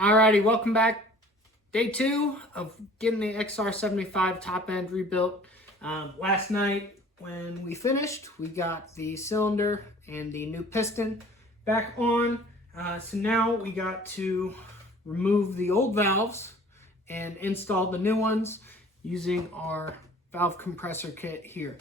Alrighty, welcome back. Day 2 of getting the XR75 top end rebuilt. Last night when we finished, we got the cylinder and the new piston back on. So now we got to remove the old valves and install the new ones using our valve compressor kit here.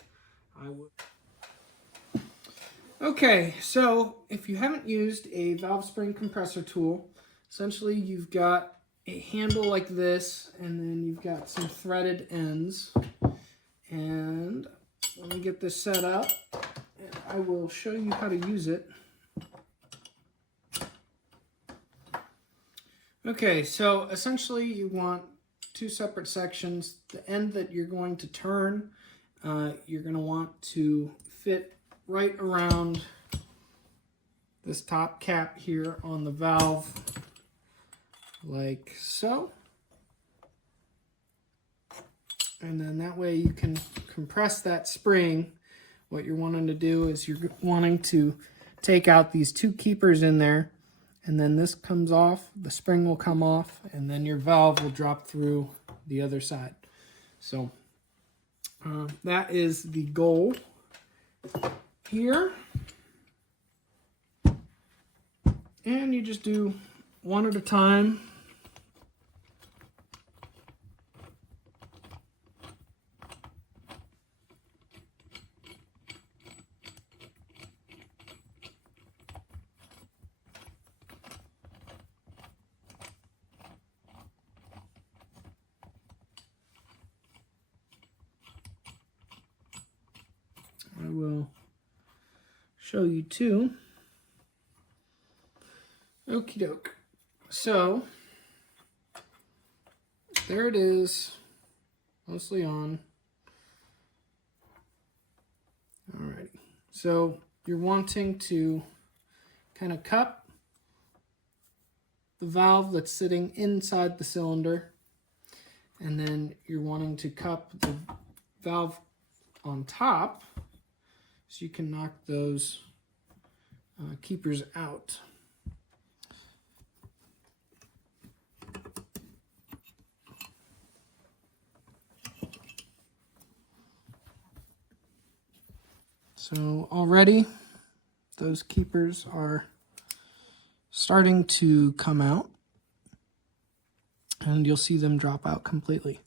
Okay, so if you haven't used a valve spring compressor tool, essentially you've got a handle like this, and then you've got some threaded ends. And let me get this set up, and I will show you how to use it. Okay, so essentially you want two separate sections. The end that you're going to turn, you're going to want to fit right around this top cap here on the valve, like so. And then that way you can compress that spring. What you're wanting to do is you're wanting to take out these two keepers in there, and then this comes off, the spring will come off, and then your valve will drop through the other side. So that is the goal here. And you just do one at a time. I will show you too. Okie doke. So there it is, mostly on. Alrighty. So you're wanting to kind of cup the valve that's sitting inside the cylinder, and then you're wanting to cup the valve on top so you can knock those keepers out. So already those keepers are starting to come out, and you'll see them drop out completely.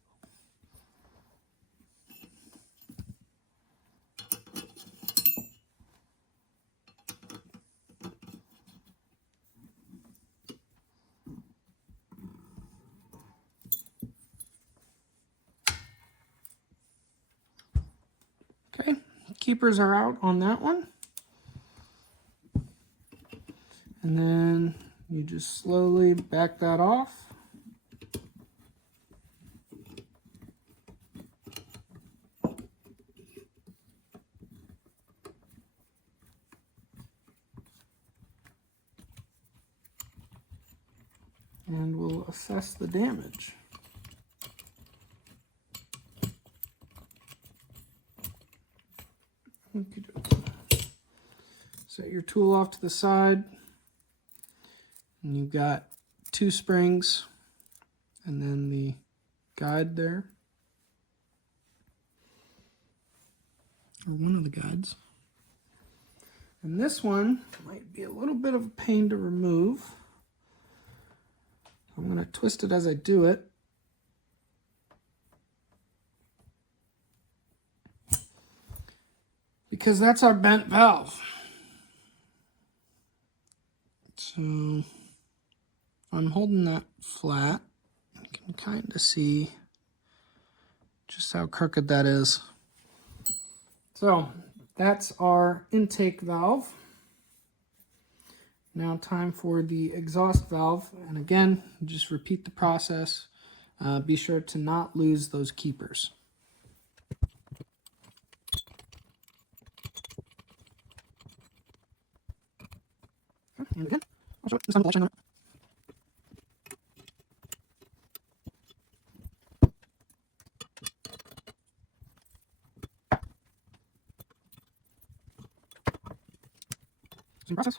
Okay, keepers are out on that one. And then you just slowly back that off. And we'll assess the damage. Set your tool off to the side, and you've got two springs and then the guide there, or one of the guides. And this one might be a little bit of a pain to remove. I'm going to twist it as I do it. Because that's our bent valve. So I'm holding that flat. You can kind of see just how crooked that is. So that's our intake valve. Now time for the exhaust valve. And again, just repeat the process. Be sure to not lose those keepers. And again, I'll show it this time with the light shine on it. Same process.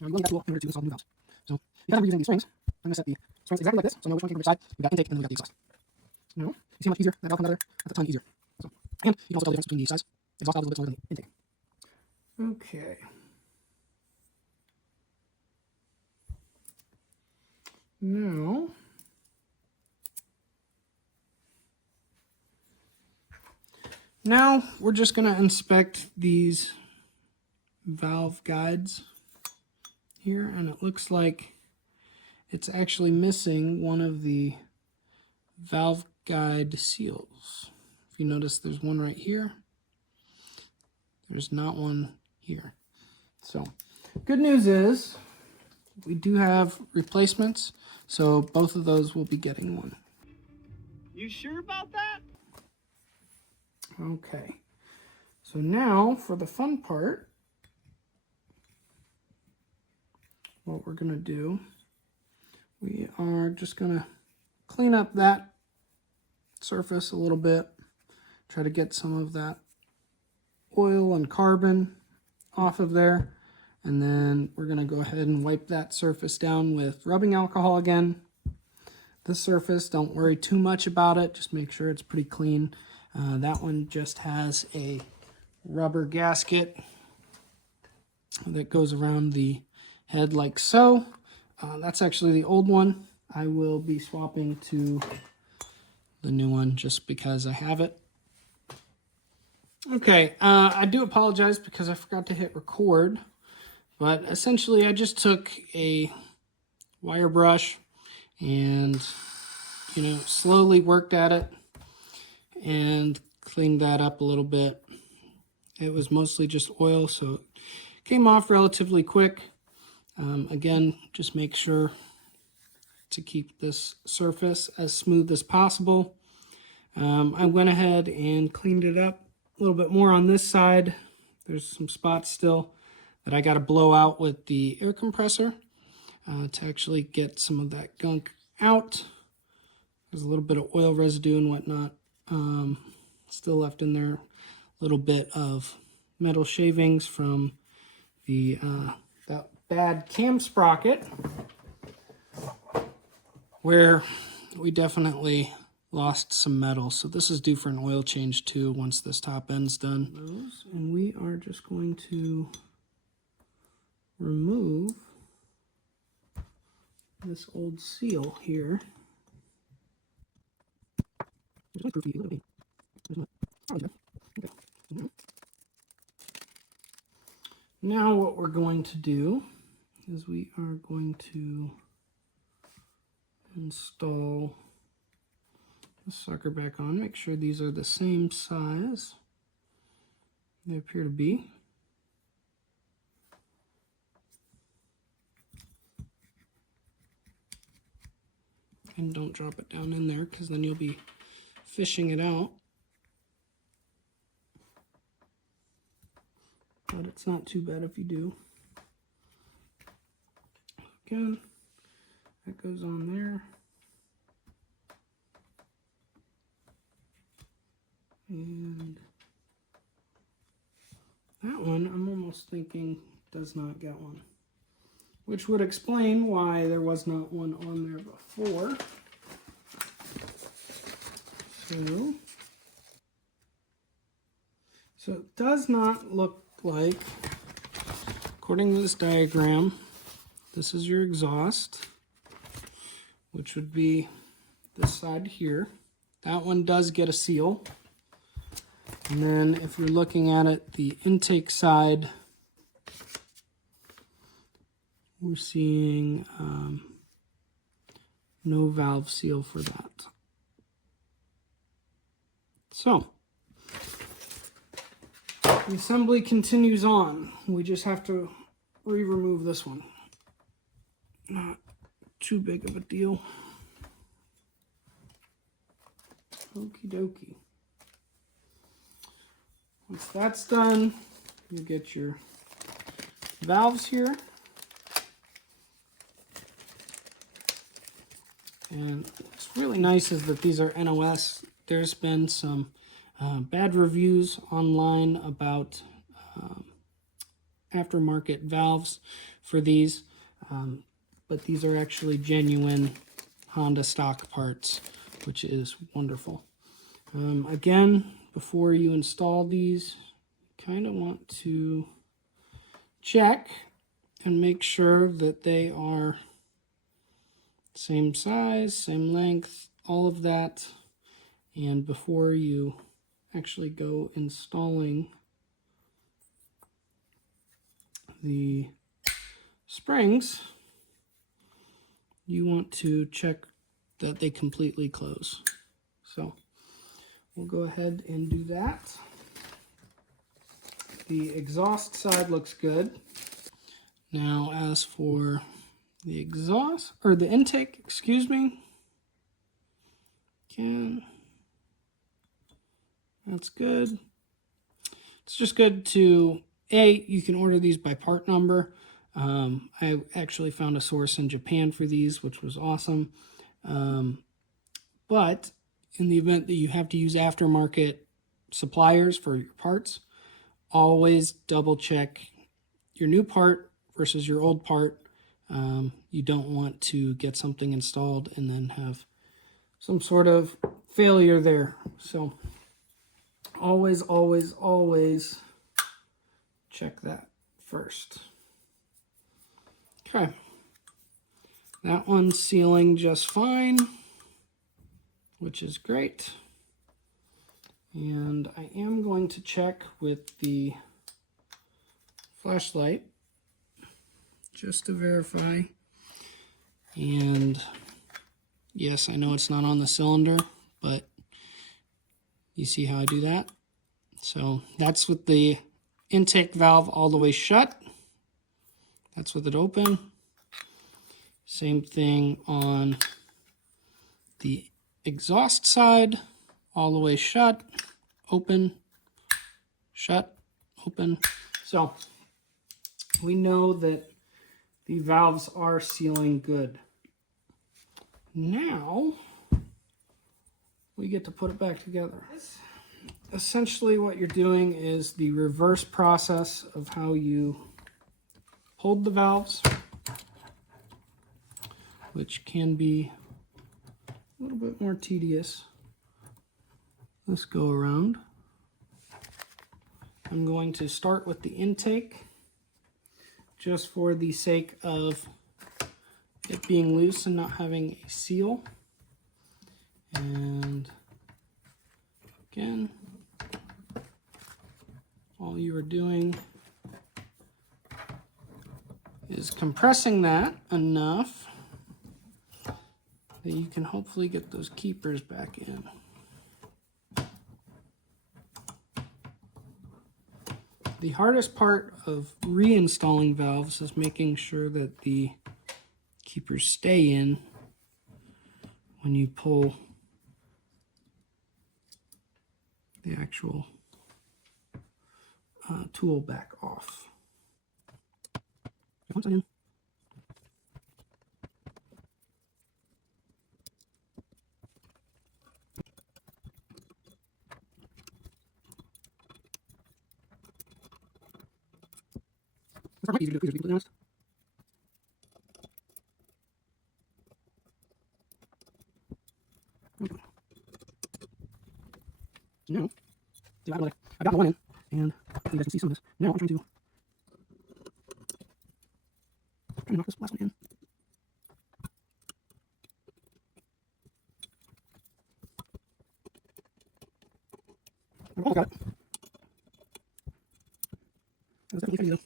I'm using that tool in order to install new valves. So because I'm reusing these springs, I'm going to set the springs exactly like this, so I know which one came from which side. We've got intake and then we've got the exhaust. Now, you see how much easier that valve comes out of there? That's a ton easier. So, and you can also tell the difference between the size. Exhaust valve is a little bit smaller than the intake. Okay. Now we're just going to inspect these valve guides here, and it looks like it's actually missing one of the valve guide seals. If you notice, there's one right here. There's not one here. So, good news is we do have replacements, so both of those will be getting one. You sure about that? Okay. So now for the fun part, what we're going to do, we are just going to clean up that surface a little bit, try to get some of that oil and carbon off of there, and then we're going to go ahead and wipe that surface down with rubbing alcohol again. This surface, don't worry too much about it, just make sure it's pretty clean. That one just has a rubber gasket that goes around the head like so. That's actually the old one. I will be swapping to the new one just because I have it. Okay, I do apologize because I forgot to hit record, but essentially I just took a wire brush and, slowly worked at it and cleaned that up a little bit. It was mostly just oil, so it came off relatively quick. Again, just make sure to keep this surface as smooth as possible. I went ahead and cleaned it up a little bit more on this side. There's some spots still that I got to blow out with the air compressor to actually get some of that gunk out. There's a little bit of oil residue and whatnot still left in there. A little bit of metal shavings from the that bad cam sprocket, where we definitely lost some metal. So this is due for an oil change too once this top end's done. And we are just going to remove this old seal here. Now what we're going to do is we are going to install the sucker back on. Make sure these are the same size. They appear to be. And don't drop it down in there because then you'll be fishing it out. But it's not too bad if you do. Again, that goes on there. And that one, I'm almost thinking does not get one, which would explain why there was not one on there before. So it does not look like, according to this diagram, this is your exhaust, which would be this side here. That one does get a seal. And then if you're looking at it, the intake side, we're seeing no valve seal for that. So, the assembly continues on. We just have to remove this one. Not too big of a deal. Okie dokie. Once that's done, you get your valves here. And what's really nice is that these are NOS. There's been some bad reviews online about aftermarket valves for these, but these are actually genuine Honda stock parts, which is wonderful. Again, before you install these, you kind of want to check and make sure that they are same size, same length, all of that. And before you actually go installing the springs, you want to check that they completely close. So we'll go ahead and do that. The exhaust side looks good. Now as for the exhaust, or the intake, excuse me, that's good. It's just good to, you can order these by part number. I actually found a source in Japan for these, which was awesome. But in the event that you have to use aftermarket suppliers for your parts, always double check your new part versus your old part. You don't want to get something installed and then have some sort of failure there. So always, always, always check that first. Okay. That one's sealing just fine, which is great. And I am going to check with the flashlight just to verify. And yes, I know it's not on the cylinder, but you see how I do that? So that's with the intake valve all the way shut. That's with it open. Same thing on the exhaust side, all the way shut, open, shut, open. So we know that the valves are sealing good. Now we get to put it back together. Essentially what you're doing is the reverse process of how you hold the valves, which can be a little bit more tedious. Let's go around. I'm going to start with the intake, just for the sake of it being loose and not having a seal. And again, all you are doing is compressing that enough that you can hopefully get those keepers back in. The hardest part of reinstalling valves is making sure that the keepers stay in when you pull the actual tool back off. Once again. It's not easy to do, to be completely honest. Now, I got the one in, and you guys can see some of this. Now I'm trying to knock this last one in. I got it. That was definitely easy though.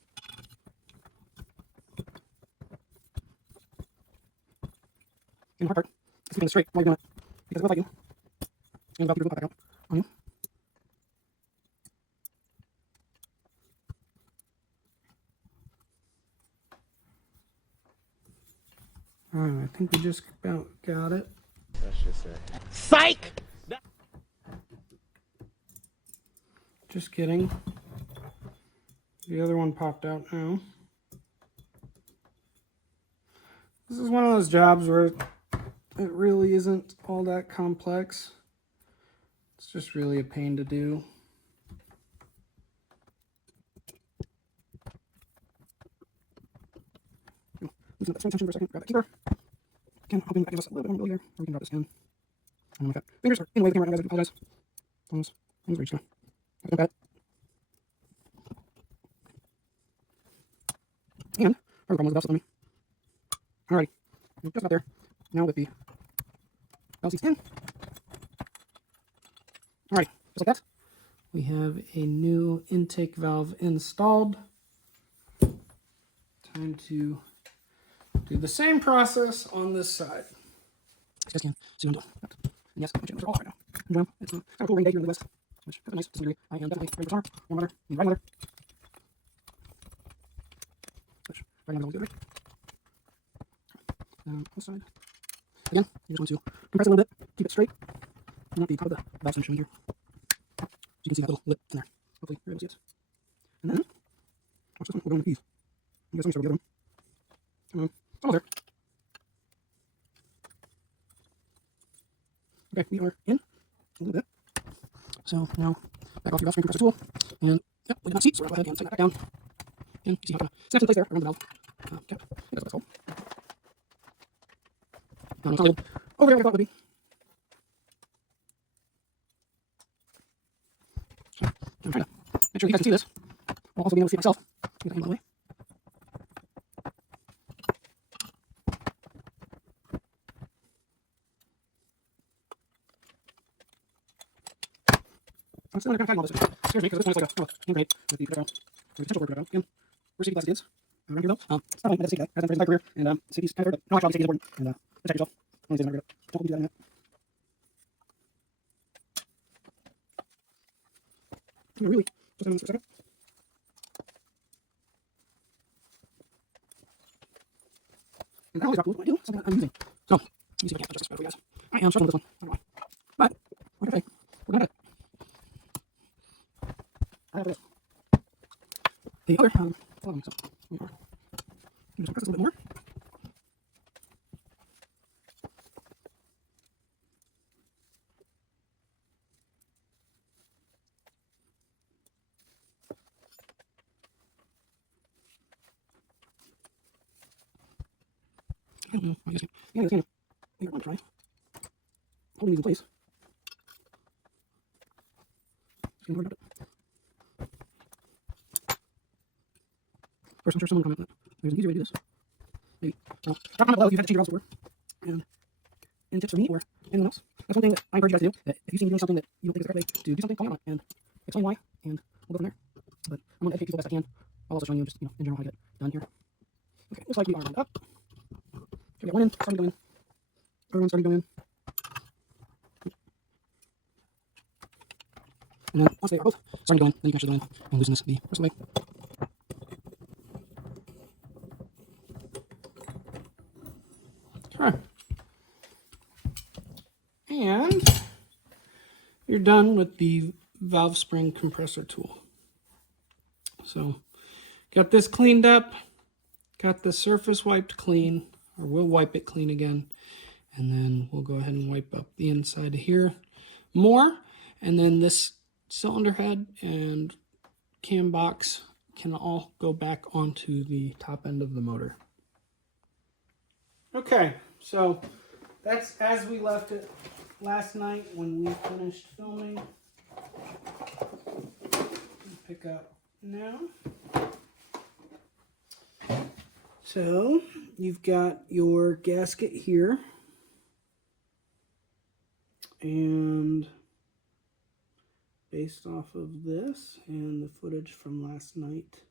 And the hard part is keeping it straight while you're doing it, because it will fight you. And the valve keeper will pop back out on you. Alright, I think we just about got it. Let's just say. Psych! Just kidding. The other one popped out now. This is one of those jobs where it really isn't all that complex. It's just really a pain to do. loosen up the string tension for a second, grab that keeper. Again, hoping that gives us a little bit more mobility here, or we can drop this in. And like that. Fingers are in the way of the camera right now, guys, I do apologize. Those things are just gonna have to look at it. And our problem was the valve system. Alrighty, we're just about there. Now with the valve seats in. Alrighty, just like that. We have a new intake valve installed. Time to do the same process on this side. You guys can see what I'm doing. And yes, my channels are all right now. Enjoy them. It's kind of a cool rainy day here in the West, which has a nice degree. I am definitely ready for summer, warm weather, and dry weather. Which right now is always good, right? This side. Again, you just want to compress it a little bit, keep it straight. And not the top of the valve stem showing here. So you can see that little lip in there. Hopefully you're able to see it. And then, watch this one, we'll go in with these. You guys let me start with the other one. Come on, it's almost there. Okay, we are in a little bit. So now, back off your valve spring compressor tool. And, yep, leave it on the seat, so we're going to go ahead and set that back down. And you see how it snaps in place there around the valve cap. I think that's what it's called. Now, it's not labeled over there like I thought it would be. So, I'm trying to make sure you guys can see this. I'll also be able to see it myself. Get that out of the way. I'm still going to tag all this. It scares me because this one is like a hand grenade with the projectile, or potential for projectile. Again, we're safety class kids. Around here though. It's not only a safety guy, has done for his entire career, and safety's kind of hard, but no, actually, safety is important, and protect yourself. Only stays in our don't do that in that. I'm really just on this for a second. And I always drop a little bit when I do something that I'm using. So, let me see if I can adjust this better for you guys. I am struggling with this one. I don't know why. But, like I say, we're gonna get it. I have this. The other, follow me, so we are. You just press this a little bit more. I don't know, I guess yeah, this hand, I think I want to try holding these in place. Just gonna worry about it. First, I'm sure someone will comment that there's an easier way to do this. Maybe. Drop a comment below if you've had to change your valves before. And tips for me or anyone else. That's one thing that I encourage you guys to do. That if you see me doing something that you don't think is the correct way to do something, call me out on it and explain why, and we'll go from there. But I'm going to educate people the best I can. I'll also show you just, in general how to get it done here. Okay, looks like we are lined up. So we got one in, starting to go in. Other one starting to go in. And then once they are both starting to go in, then you can actually go in and loosen this the rest of the way. Okay. And you're done with the valve spring compressor tool. So got this cleaned up, got the surface wiped clean, or we'll wipe it clean again, and then we'll go ahead and wipe up the inside of here more, and then this cylinder head and cam box can all go back onto the top end of the motor. Okay, so that's as we left it last night when we finished filming. Pick up now. So you've got your gasket here, and based off of this and the footage from last night,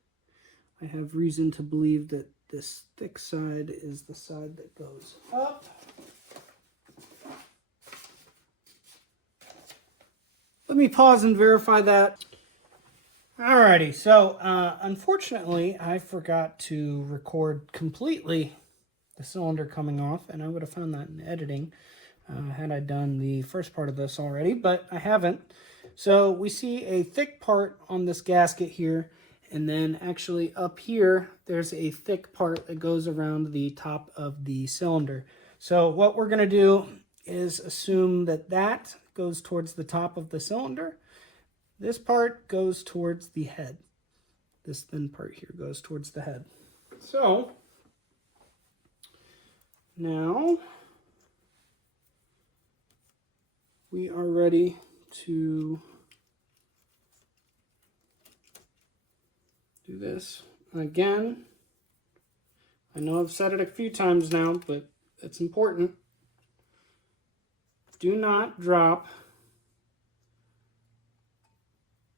I have reason to believe that this thick side is the side that goes up. Let me pause and verify that. Alrighty, so unfortunately I forgot to record completely the cylinder coming off, and I would have found that in editing had I done the first part of this already, but I haven't. So we see a thick part on this gasket here, and then actually up here there's a thick part that goes around the top of the cylinder. So what we're going to do is assume that that goes towards the top of the cylinder. This part goes towards the head. This thin part here goes towards the head. So Now we are ready to do this again. I know I've said it a few times now, but it's important. Do not drop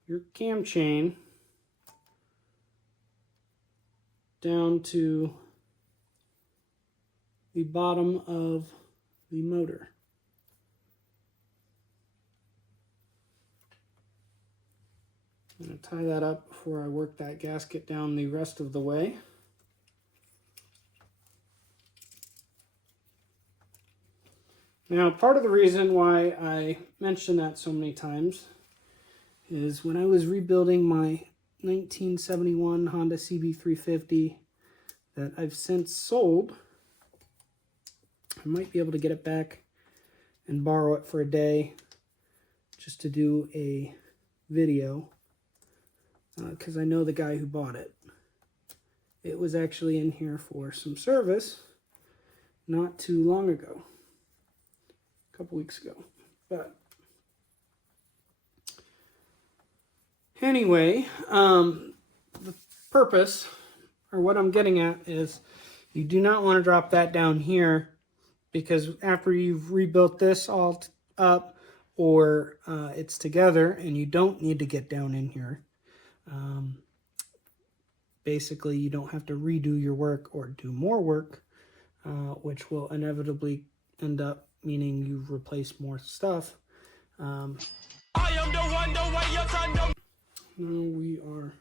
your cam chain down to the bottom of the motor. I'm going to tie that up before I work that gasket down the rest of the way. Now, part of the reason why I mention that so many times is when I was rebuilding my 1971 Honda CB350 that I've since sold, I might be able to get it back and borrow it for a day just to do a video, because I know the guy who bought it. It was actually in here for some service not too long ago, a couple weeks ago. But anyway, the purpose, or what I'm getting at, is you do not want to drop that down here, because after you've rebuilt this all up, or it's together and you don't need to get down in here, basically you don't have to redo your work or do more work, which will inevitably end up meaning you've replaced more stuff. I am the one, the way you can do. Now we are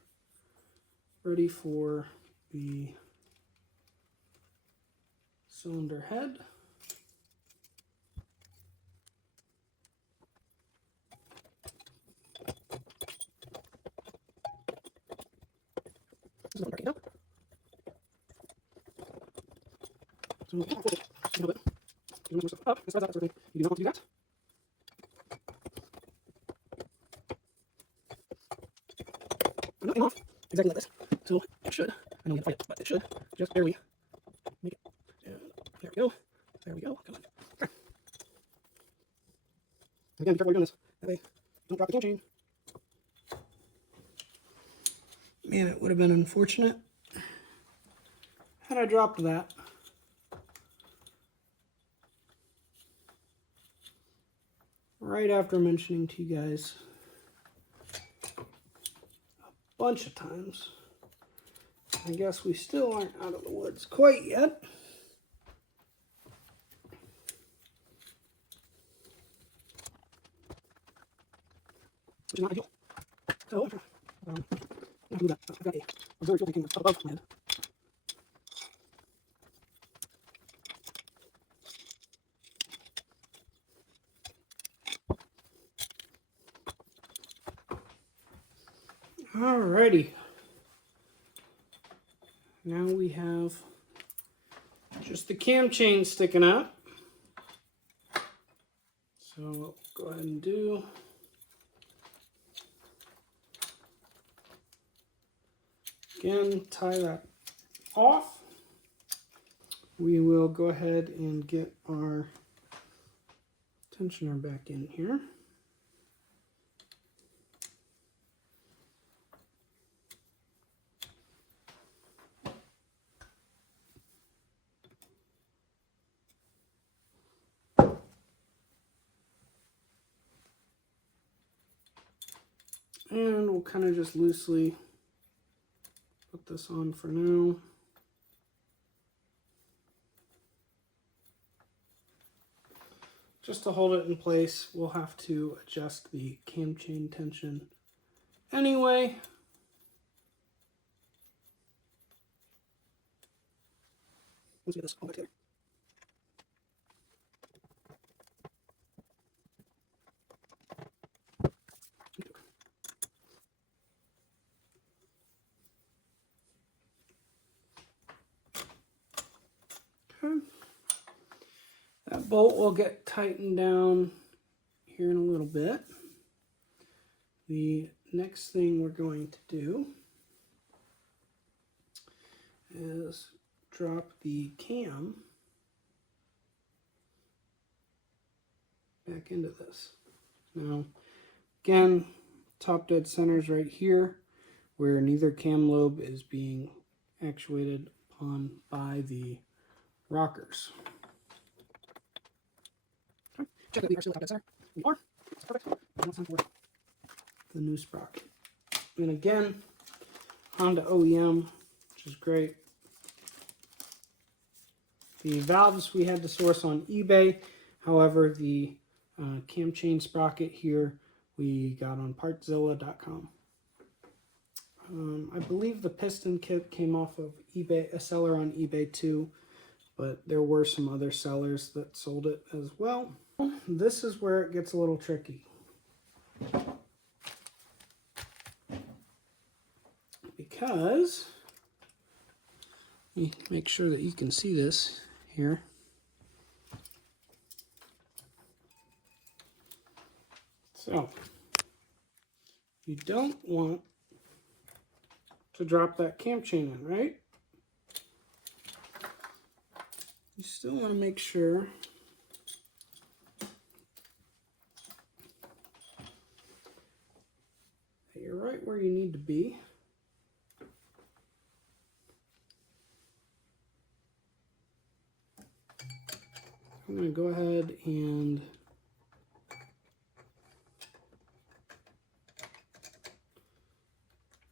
ready for the cylinder head. This is not working now. So we'll fold it a little bit. You want to move stuff up and spread that sort of thing. You do not want to do that. I'm not off exactly like this. So it should, I know we have to fight it, but it should just barely make it. There we go. There we go. Come on. Okay. Again, be careful while you're doing this. That way, don't drop the cam chain. Man, it would have been unfortunate had I dropped that. Right after mentioning to you guys a bunch of times. I guess we still aren't out of the woods quite yet. Which is not ideal. So, I have to do that. I've got a auxiliary fuel tank up above my head. Alrighty. Now we have just the cam chain sticking up. So what we'll go ahead and do, again, tie that off. We will go ahead and get our tensioner back in here. And we'll kind of just loosely put this on for now. Just to hold it in place, we'll have to adjust the cam chain tension anyway. Let's get this all back together. Okay. That bolt will get tightened down here in a little bit. The next thing we're going to do is drop the cam back into this. Now, again, top dead center is right here, where neither cam lobe is being actuated upon by the rockers. Okay. Check that we are still top dead center. We are. That's perfect. Now it's time for The new sprocket. And again, Honda OEM, which is great. The valves we had to source on eBay. However, the cam chain sprocket here we got on partzilla.com. I believe the piston kit came off of eBay, a seller on eBay too, but there were some other sellers that sold it as well. This is where it gets a little tricky. Because, let me make sure that you can see this here. So, you don't want to drop that cam chain in, right? You still want to make sure that you're right where you need to be. I'm going to go ahead and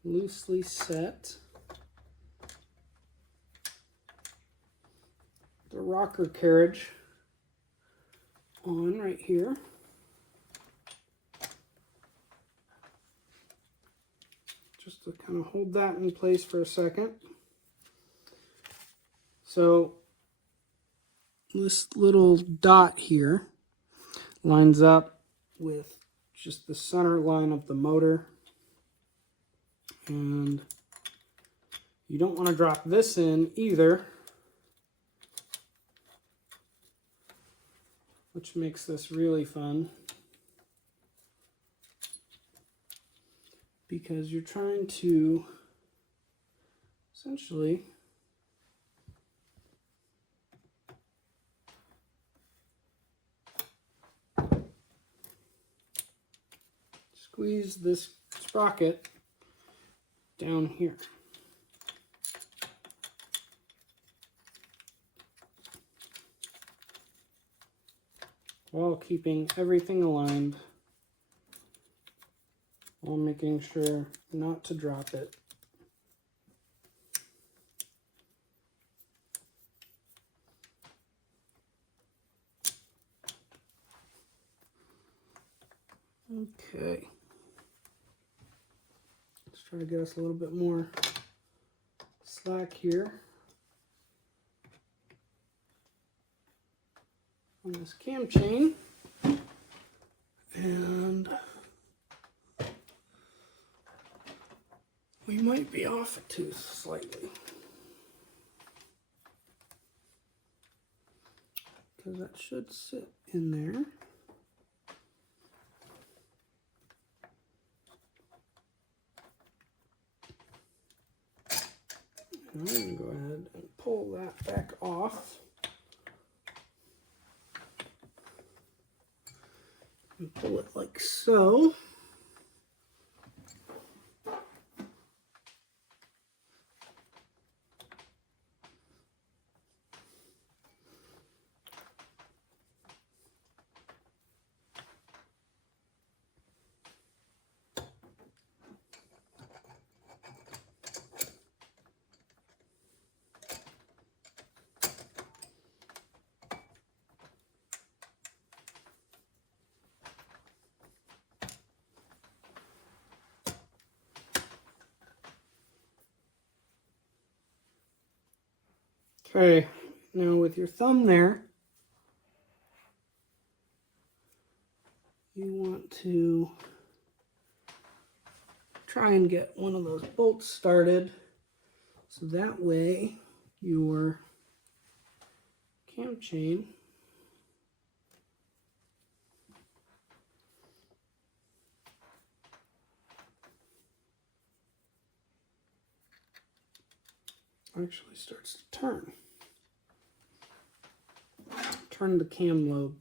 loosely set the rocker carriage on right here. Just to kind of hold that in place for a second. So this little dot here lines up with just the center line of the motor. And you don't want to drop this in either, which makes this really fun because you're trying to essentially squeeze this sprocket down here. While keeping everything aligned, while making sure not to drop it. Okay. Let's try to get us a little bit more slack here on this cam chain, and we might be off a tooth slightly because that should sit in there. I'm going to go ahead and pull that back off. And pull it like so. Okay, now with your thumb there, you want to try and get one of those bolts started so that way your cam chain actually starts to turn the cam lobe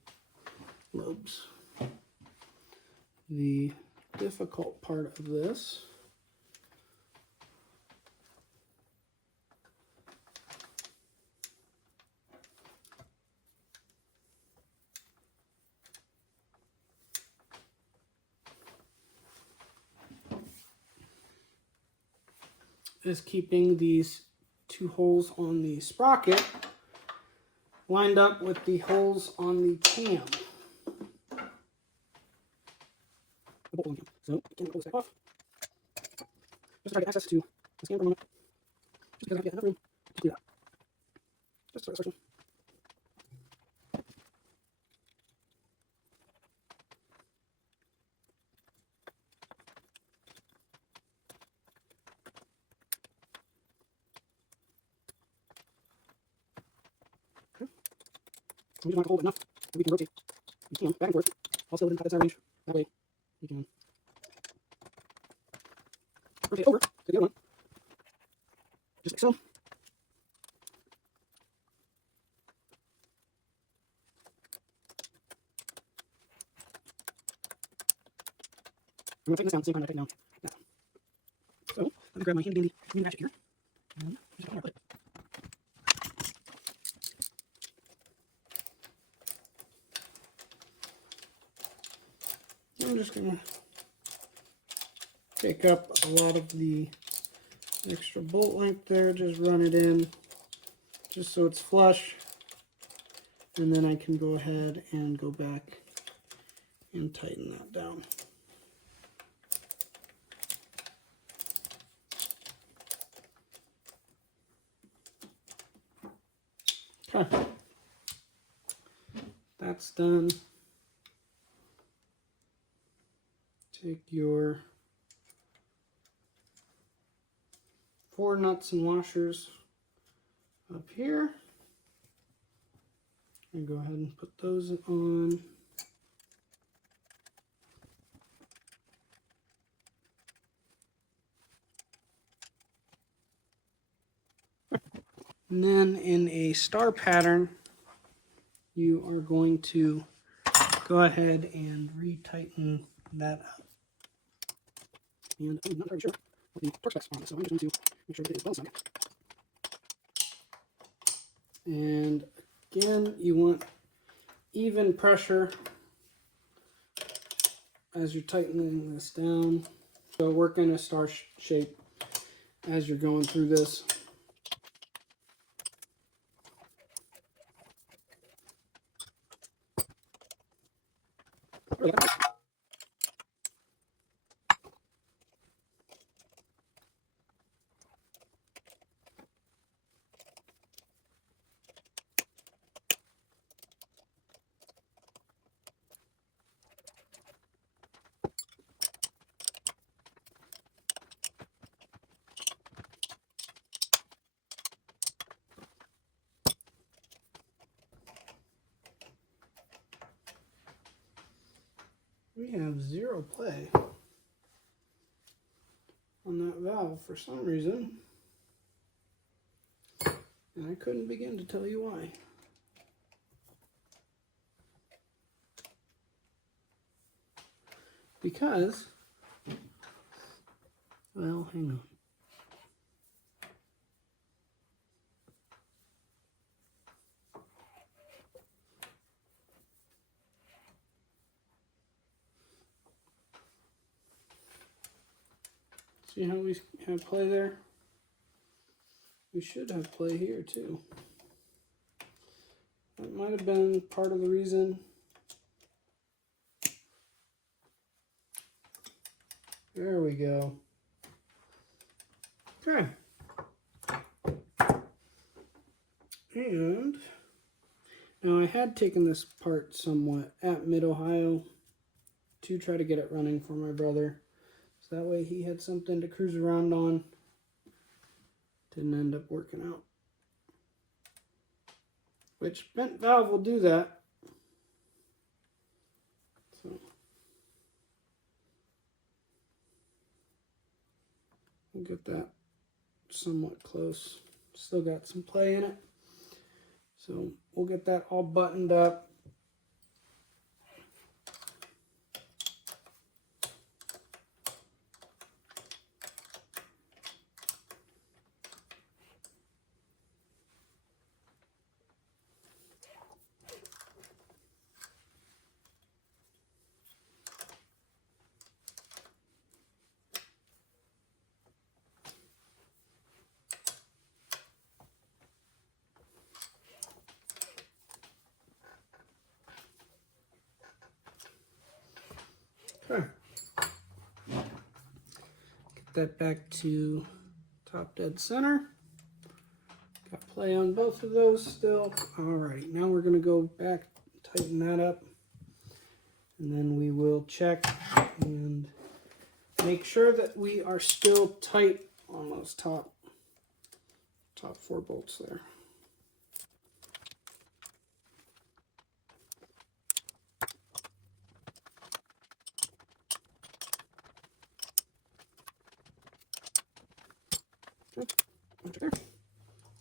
lobes. The difficult part of this is keeping these two holes on the sprocket lined up with the holes on the cam. So, again, pull this back off. Just try to get access to the scan for a moment. Just because I have to get enough room to do that. Just start searching. Okay. So we just want to hold it enough that we can rotate the cam back and forth, also within its range. That way we can rotate over to the other one. Just like so. I'm going to take this down at the same time I take down that. So, let me grab my handy dandy green ratchet here. And just go ahead and put it. I'm just going to take up a lot of the extra bolt length there, just run it in, just so it's flush. And then I can go ahead and go back and tighten that down. Okay, that's done. Take your 4 nuts and washers up here and go ahead and put those on. And then in a star pattern, you are going to go ahead and retighten that up. And I'm not very sure what the torque specs are on it, so I'm just going to make sure that it is well snug. And again, you want even pressure as you're tightening this down. So work in a star shape as you're going through this. We have 0 play on that valve for some reason, and I couldn't begin to tell you why. Because, well, hang on. See how we have play there? We should have play here too. That might have been part of the reason. There we go. Okay. And now I had taken this apart somewhat at Mid-Ohio to try to get it running for my brother. So that way he had something to cruise around on. Didn't end up working out. Which bent valve will do that. So we'll get that somewhat close. Still got some play in it. So we'll get that all buttoned up. Okay. Get that back to top dead center. Got play on both of those still. Alright, now we're going to go back, tighten that up, and then we will check and make sure that we are still tight on those top 4 bolts there.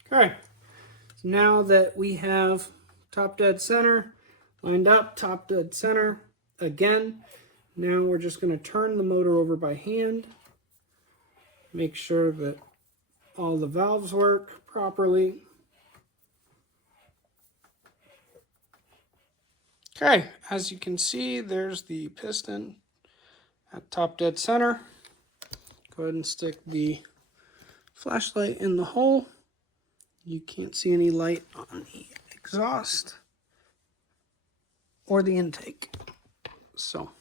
Okay, so now that we have top dead center lined up, top dead center again, now we're just going to turn the motor over by hand, make sure that all the valves work properly. Okay, as you can see, there's the piston at top dead center. Go ahead and stick the flashlight in the hole. You can't see any light on the exhaust or the intake. So,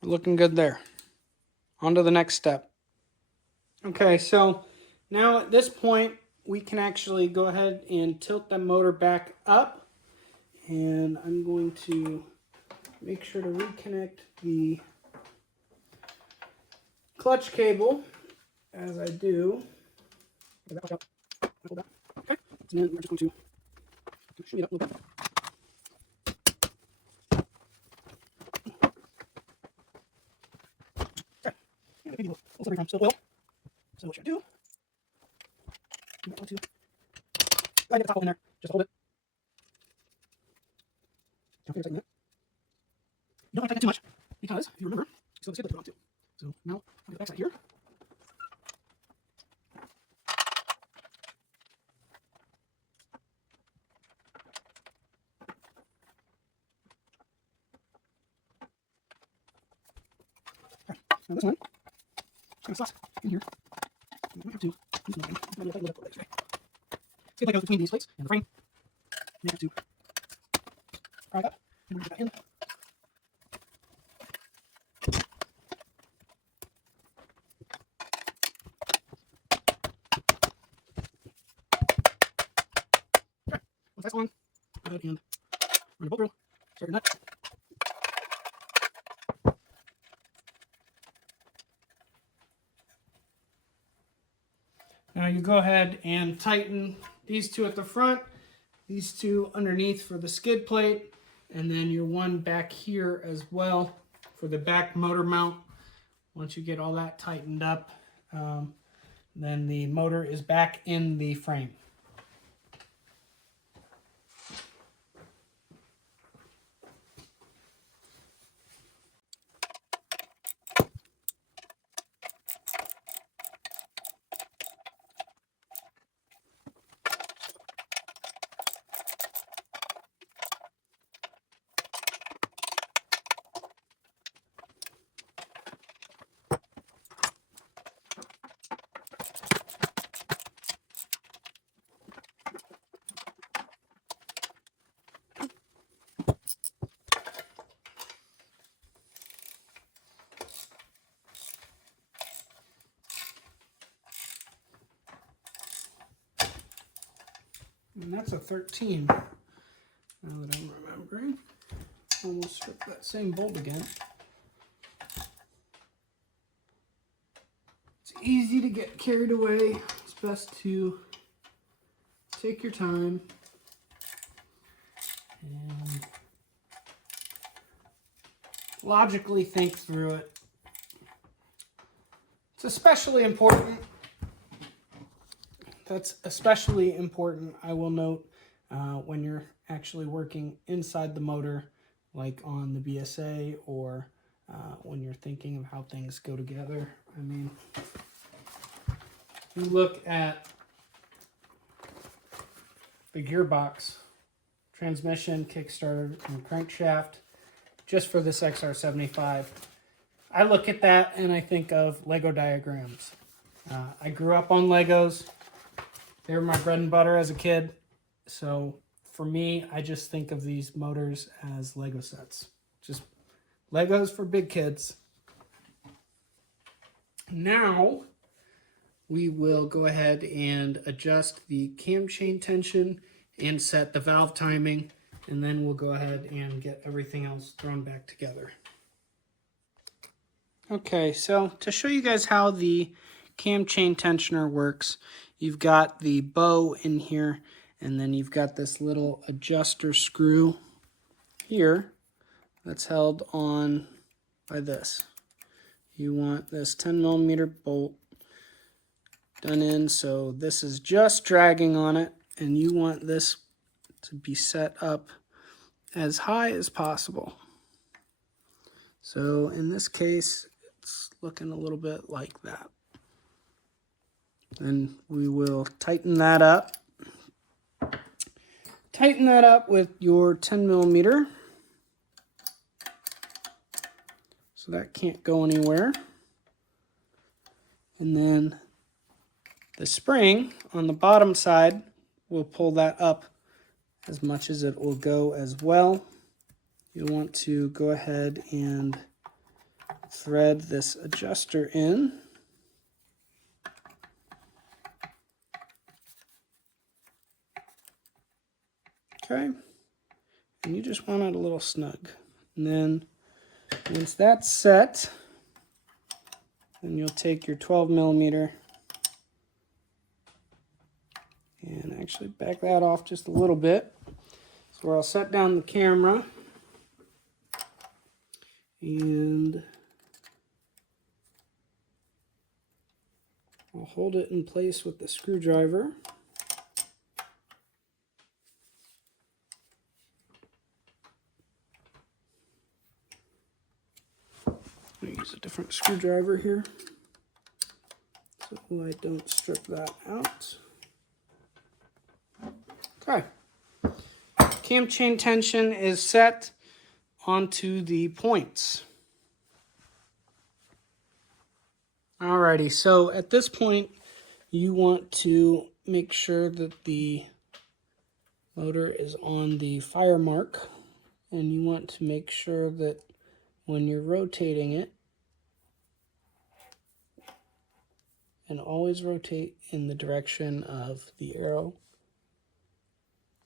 we're looking good there. On to the next step. Okay, so now at this point, we can actually go ahead and tilt the motor back up. And I'm going to make sure to reconnect the clutch cable as I do. Okay, and then we're just going to shimmy it up a little bit. Okay, and maybe a little slippery from still oil. So what you're going to do, you might want to slide the top in there just a little bit. Don't forget to tighten that. You don't want to tighten it too much because, if you remember, you still have the skid plate to put on too. So now, I'll get the back side here. Now this one, just going to slot in here. You don't have to use nothing. It's going to be a little bit today. Skid plate goes between these plates and the frame. You have to pry it up and get that in. Okay, once that's on, go ahead and run a bolt through, start your nut. Now you go ahead and tighten these two at the front, these two underneath for the skid plate, and then your one back here as well for the back motor mount. Once you get all that tightened up, then the motor is back in the frame. And that's a 13. Now that I'm remembering, almost strip that same bolt again. It's easy to get carried away. It's best to take your time and logically think through it. It's especially important. That's especially important, I will note, when you're actually working inside the motor, like on the BSA, or when you're thinking of how things go together. I mean, you look at the gearbox, transmission, kickstarter, and crankshaft, just for this XR75. I look at that and I think of Lego diagrams. I grew up on Legos. They were my bread and butter as a kid. So for me, I just think of these motors as Lego sets. Just Legos for big kids. Now we will go ahead and adjust the cam chain tension and set the valve timing, and then we'll go ahead and get everything else thrown back together. Okay, so to show you guys how the cam chain tensioner works, you've got the bow in here, and then you've got this little adjuster screw here that's held on by this. You want this 10mm bolt done in, so this is just dragging on it, and you want this to be set up as high as possible. So in this case, it's looking a little bit like that. Then we will tighten that up. Tighten that up with your 10mm. So that can't go anywhere. And then the spring on the bottom side will pull that up as much as it will go as well. You'll want to go ahead and thread this adjuster in. Okay, and you just want it a little snug. And then once that's set, then you'll take your 12mm and actually back that off just a little bit. So I'll set down the camera and I'll hold it in place with the screwdriver. I'm going to use a different screwdriver here so I don't strip that out. Okay. Cam chain tension is set onto the points. Alrighty, so at this point you want to make sure that the motor is on the fire mark, and you want to make sure that when you're rotating it, and always rotate in the direction of the arrow,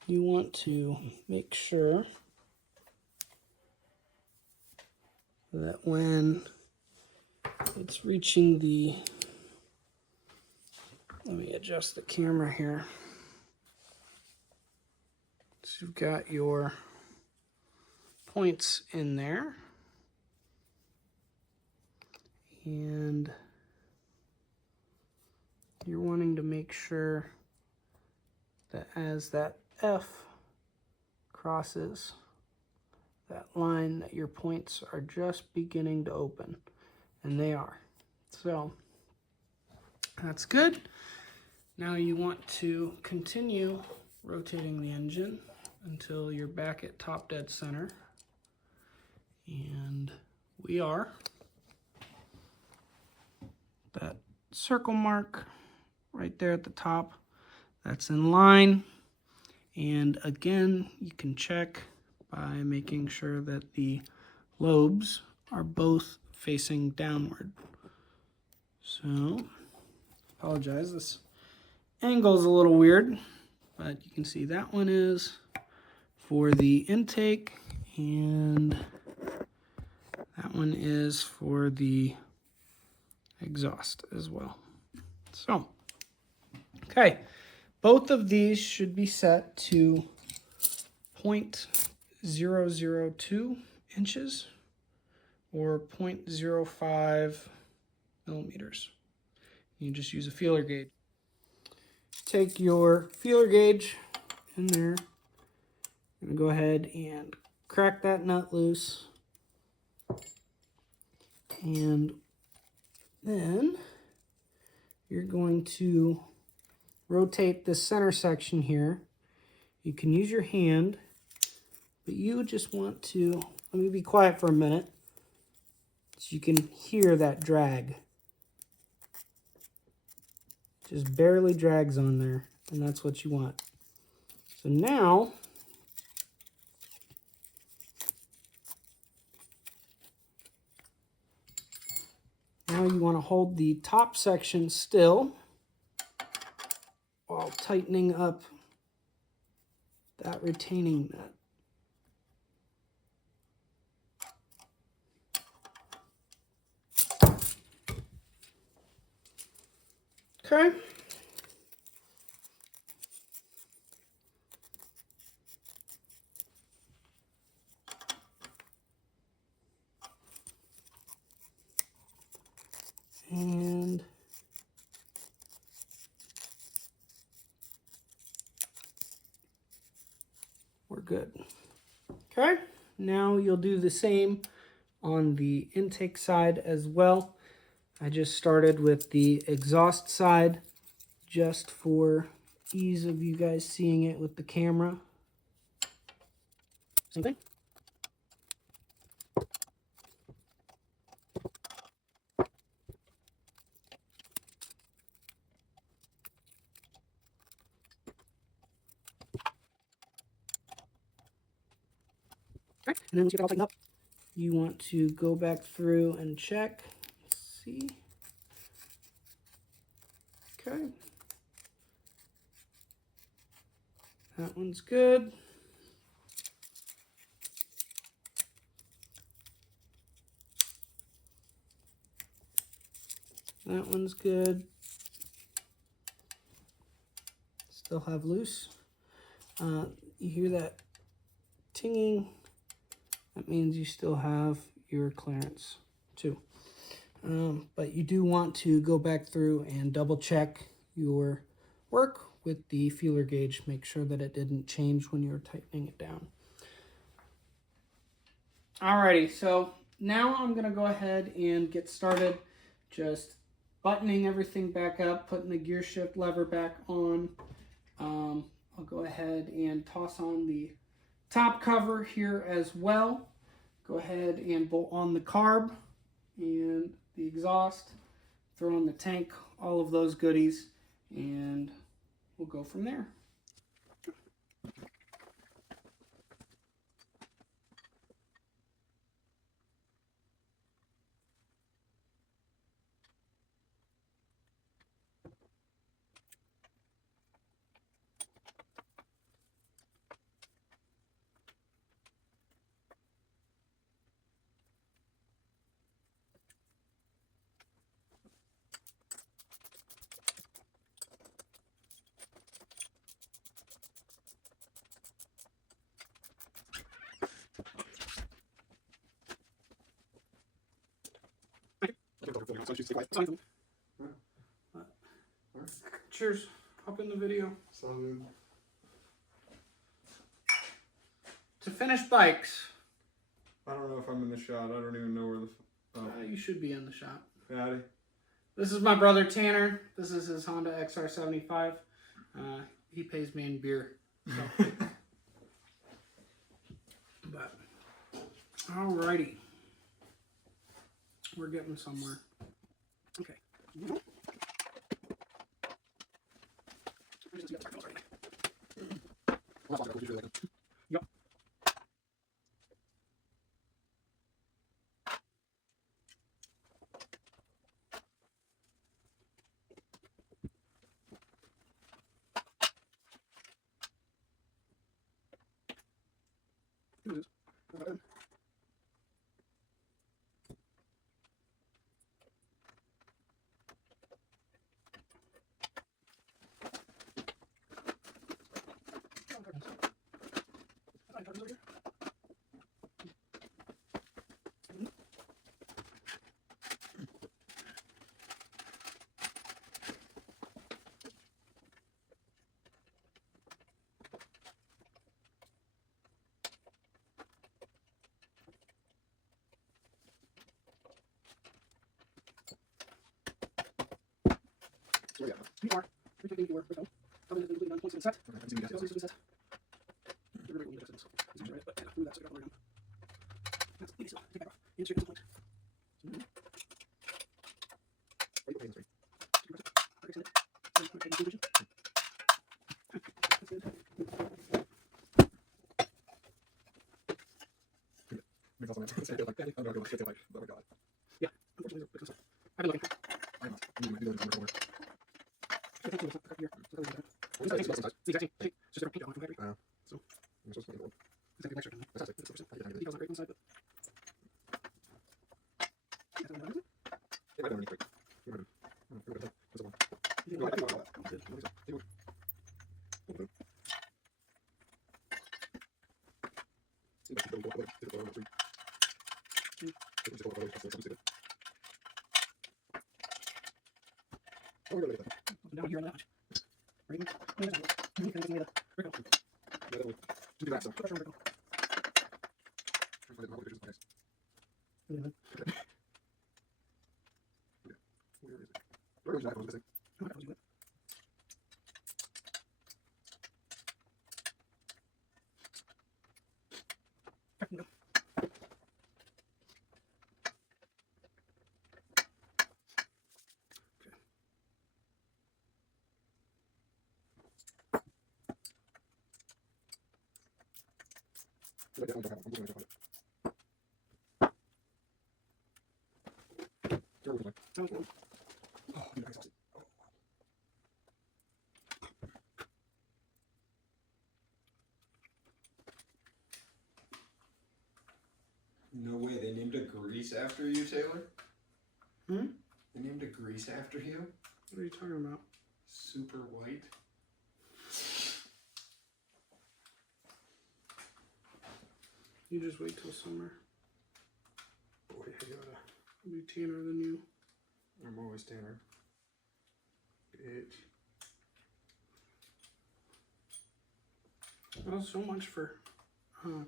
you want to make sure that when it's reaching the, let me adjust the camera here. So you've got your points in there, and you're wanting to make sure that as that F crosses that line, that your points are just beginning to open, and they are. So that's good. Now you want to continue rotating the engine until you're back at top dead center, and we are. That circle mark right there at the top, that's in line. And again, you can check by making sure that the lobes are both facing downward. So, apologize, this angle is a little weird, but you can see that one is for the intake, and that one is for the exhaust as well. So, okay, both of these should be set to 0.002 inches or 0.05 millimeters. You just use a feeler gauge. Take your feeler gauge in there and go ahead and crack that nut loose, and then you're going to rotate this center section here. You can use your hand, but you just want to, let me be quiet for a minute so you can hear that drag. Just barely drags on there, and that's what you want. So now Now you want to hold the top section still while tightening up that retaining nut. Okay. And we're good. Okay, now you'll do the same on the intake side as well. I just started with the exhaust side just for ease of you guys seeing it with the camera. Same thing. Okay, and then once you get it all tightened up, you want to go back through and check. Let's see. Okay. That one's good. That one's good. Still have loose. You hear that tinging? That means you still have your clearance too. But you do want to go back through and double check your work with the feeler gauge. Make sure that it didn't change when you were tightening it down. Alrighty, so now I'm gonna go ahead and get started just buttoning everything back up, putting the gear shift lever back on. I'll go ahead and toss on the top cover here as well. Go ahead and bolt on the carb and the exhaust, throw in the tank, all of those goodies, and we'll go from there. Cheers. Hop in the video. Salud. To finish bikes. I don't know if I'm in the shot. I don't even know where the... You should be in the shot. Daddy. This is my brother Tanner. This is his Honda XR75. He pays me in beer. So. But, alrighty. We're getting somewhere. Okay. Yep. So yeah, we are taking your photo. I'm going to completely done. Once it's set, it's set. Everybody will get this. But yeah, move that so we don't worry on. That's easy. Take that off. And straight to the point. Yeah, unfortunately, I've been looking. I am not. I need my rebuild number 4. I think it's up here. So it's the exact same shape. It's just different paint on from factory. So I'm supposed to put it it's like an extra. That sounds like 4%. The details aren't great inside, but It might have been quick. It might have been. What's the one? No, I think all that. down here on that much. Right? You can make the brick. Do that, so. Pressure on brick. Where is that? Was missing? Oh, that was good. Go. I'm looking at it. Sounds good. Oh, I'm exhausted. No way, they named a grease after you, Taylor? Hmm? They named a grease after you? What are you talking about? Super white? You just wait till summer. Boy, I gotta. I'll be tanner than you. I'm always tanner. Bitch. Well, so much for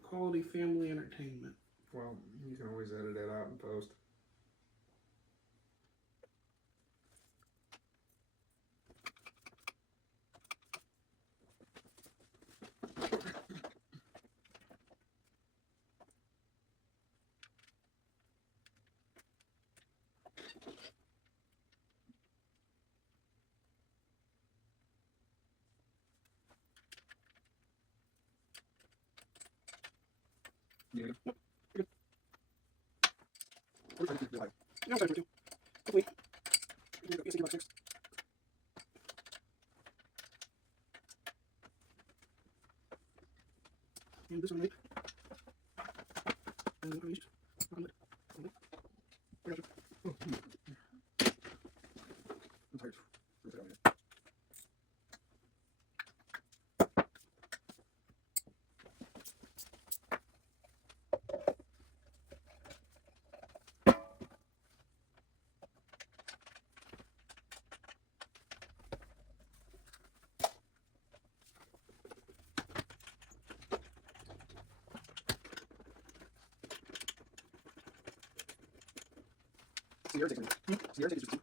quality family entertainment. Well, you can always edit it out in post. Yeah. Nope. You're good. Yeah, I'm sorry to. Hopefully. You're going to about 6. And this one, right? And I'm just. I'm tired. Sierra takes Sierra takes just 2.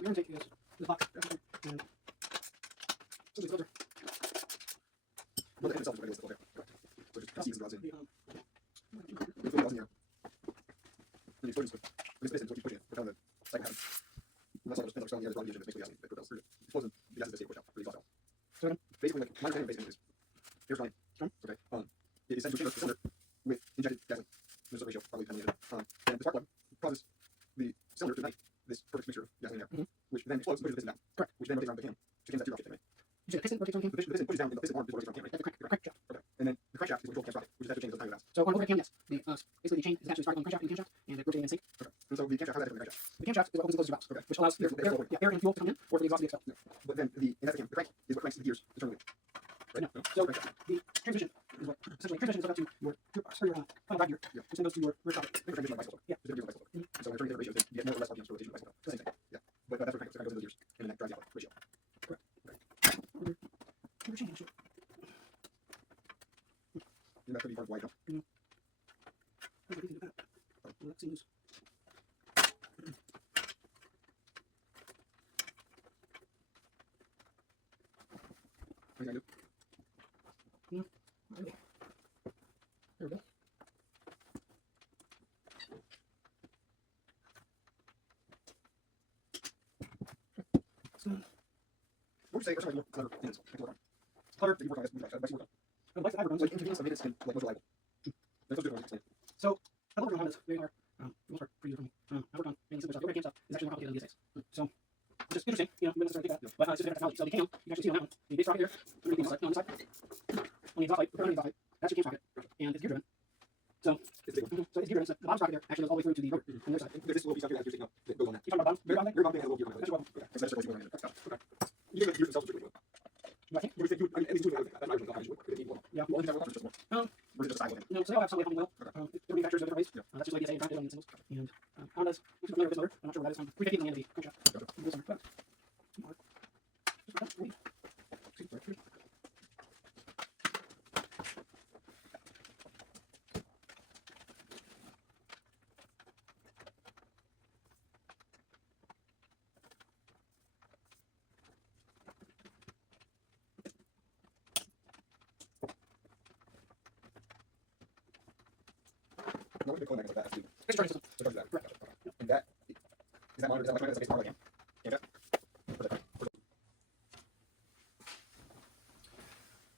Your intake is this box. And So it's filter. Well, the head itself is what it is, the filter. Correct. So just seeds the rods in. the You fill the rods in here. And you explode this with this piston, so keep pushing it. We're kind of the cycle pattern. And that's all just pins are still in the air, there's rod engine, it's basically gasoline that propels through it. Explodes in the gases that stay pushed out for the exhaust valve. So then? Basically, like, my understanding basically is here's running. Okay. It sends to a chamber cylinder with injected gasoline. There's a ratio, probably 10 million. And the spark plug causes the cylinder to ignite this perfect mixture of gasoline and air, which then explodes and pushes the piston down. Correct. Which then rotates around the cam to change that gear rocket, right? You said piston rotates on the cam? The piston pushes down, and the piston arm is what rotates around the cam, right? That's the crank shaft. Okay. And then the crankshaft is what controls the cam's rocket, which is that changes the time of So on overhead cam, yes. The, basically the chain is attached to the spark plug crankshaft and the camshaft, and they're rotating in sync. Okay. And so the camshaft, how does that different than The camshaft is what opens and closes your valves, Okay. which allows air and fuel to come in, or for the exhaust to be expelled. But then and that's the cam. The crank is what cranks the gears to turn the wheel. Right? No. So the transmission is what essentially transmission is hooked up to your final drive gear, Yeah. which then goes to your rear shock. Different transmission like bicycle. Yeah. There's different gears like bicycle. And so they're turning different ratios. They get more or less RPMs per rotation of bicycle. Same thing. Yeah. But that's what crank goes. Crank goes into the gears, and then that drives the output ratio. Your chain, actually. And that could be part of why you don't. How do I do that? Well, that seems. What are you gonna do? Okay. There we go. So, What would you say? Or something like more clever maintenance to work on? Clever that you work on. That's what you work on. I'd like to have So like inconvenience of maintenance and like what's reliable. That's what's good. Explain. So, I worked on Hondas. They are, for the most part, pretty good for me. I worked on mainly super stuff. The overhead cam stuff is actually more complicated than the the exhaust pipe, the exhaust pipe, that's your cam sprocket, and it's gear driven. So It's a big one. so it's gear driven. So the bottom sprocket there actually goes all the way through to the rotor on the other side. This little piece out here that you're taking up that goes on that. You talking about the bottom? Very bottom thing has a little gear coming out. Okay. So that's just what you're going to. Okay. You can use yourself to do it. Right. What do you think? I mean, at least you would have. That's what I would know how you would. Could it be more? Yeah. Well, is that just more? Um, Or is it just a side one? No, so they all have some way of pumping oil. Different manufacturers do it different ways. Yeah. That's just like DSA and Triumph did on the singles. And Honda's, which is familiar with this motor. I'm not sure what that is. 350 in the end of the crankshaft. This one, but No, the cone like that. That's it's a charging system. so that. Right. And that is that monitor? Is that electronic? That's a power lamp.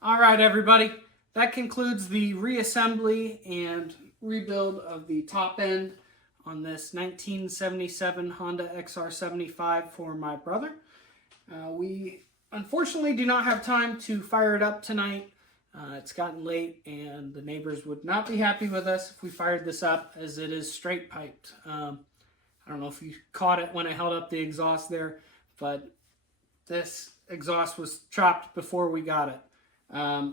All right, everybody. That concludes the reassembly and rebuild of the top end on this 1977 Honda XR75 for my brother. We unfortunately do not have time to fire it up tonight. It's gotten late and the neighbors would not be happy with us if we fired this up, as it is straight piped. I don't know if you caught it when I held up the exhaust there, but this exhaust was chopped before we got it.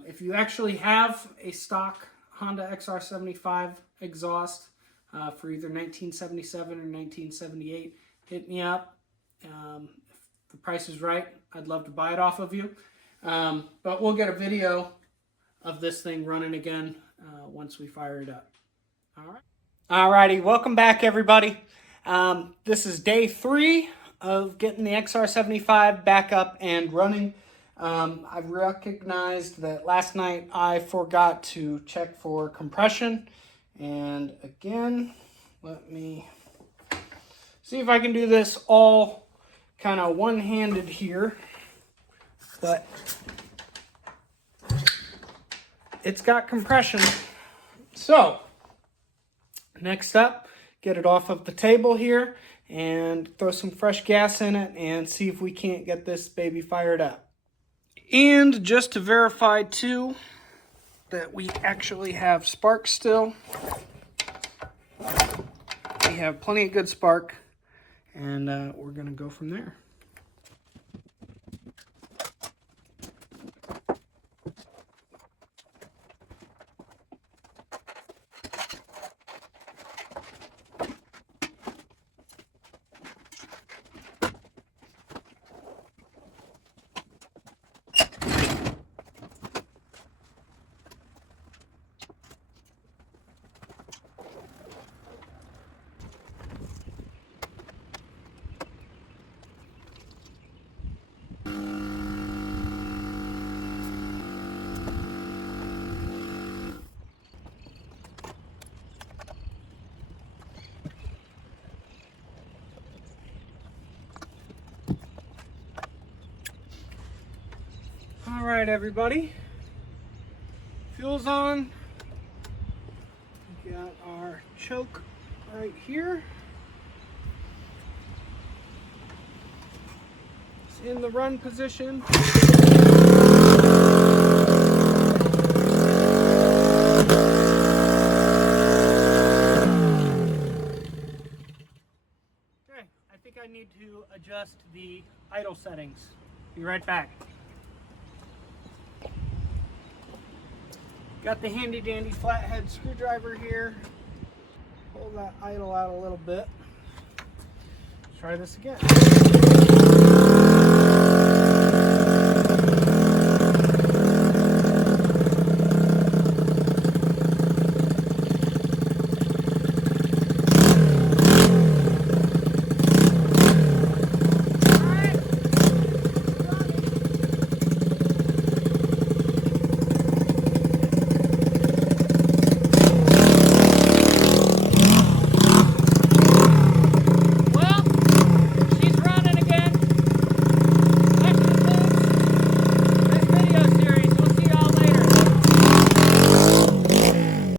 If you actually have a stock Honda XR75 exhaust for either 1977 or 1978, hit me up. If the price is right, I'd love to buy it off of you. But we'll get a video of this thing running again once we fire it up. All right. Alrighty, welcome back, everybody. This is day 3 of getting the XR75 back up and running. I recognized that last night I forgot to check for compression. And again, let me see if I can do this all kind of one-handed here. But it's got compression. So, next up, get it off of the table here and throw some fresh gas in it and see if we can't get this baby fired up. And just to verify too that we actually have spark still, we have plenty of good spark, and we're gonna go from there. All right, everybody. Fuel's on. We got our choke right here. It's in the run position. Okay, I think I need to adjust the idle settings. Be right back. Got the handy dandy flathead screwdriver here. Pull that idle out a little bit. Let's try this again.